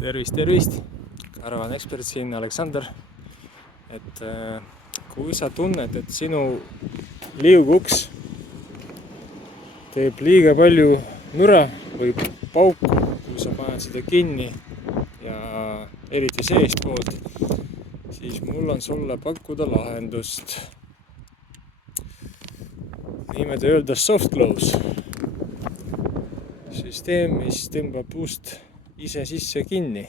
Tervist! Karavan ekspert siin, Aleksander. Kui sa tunned, et sinu liuguks teeb liiga palju müra või pauku, kui sa paned seda kinni ja eriti seestpoolt, siis mul on sulle pakkuda lahendust. Niimoodi öelda soft close. Süsteem, mis tõmbab ust ise sisse kinni.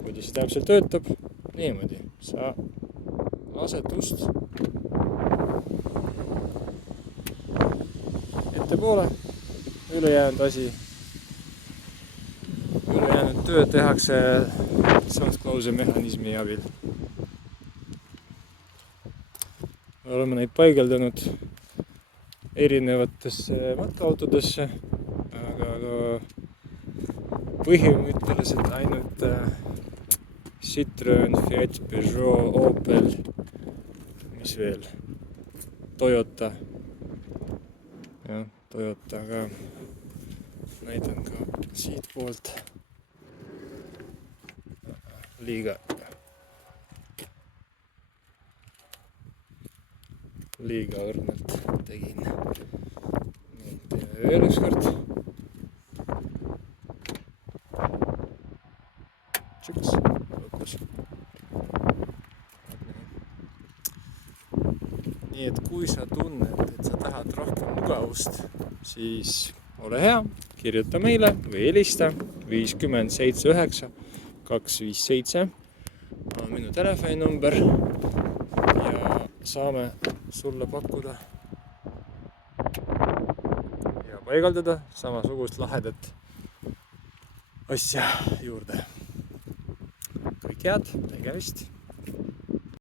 Kuidas see täpselt töötab? Niimoodi. Sa lased ust ettepoole. Ülejäänud töö tehakse soft close mehhanismi abil. Me oleme neid paigeldanud erinevatesse matkaautodesse, aga põhimõtteliselt ainult Citroen, Fiat, Peugeot, Opel, mis veel, Toyota, aga näitan ka siit poolt liiga õrnalt tegin. Teeme veel üks kord. Nii et kui sa tunned, et sa tahad rohkem mugavust, siis ole hea, kirjuta meile või helista 50 79 257 on minu telefoninumber ja saame sulle pakkuda ja paigaldada samasugust lahedat asja juurde. Kõik head, nägemist!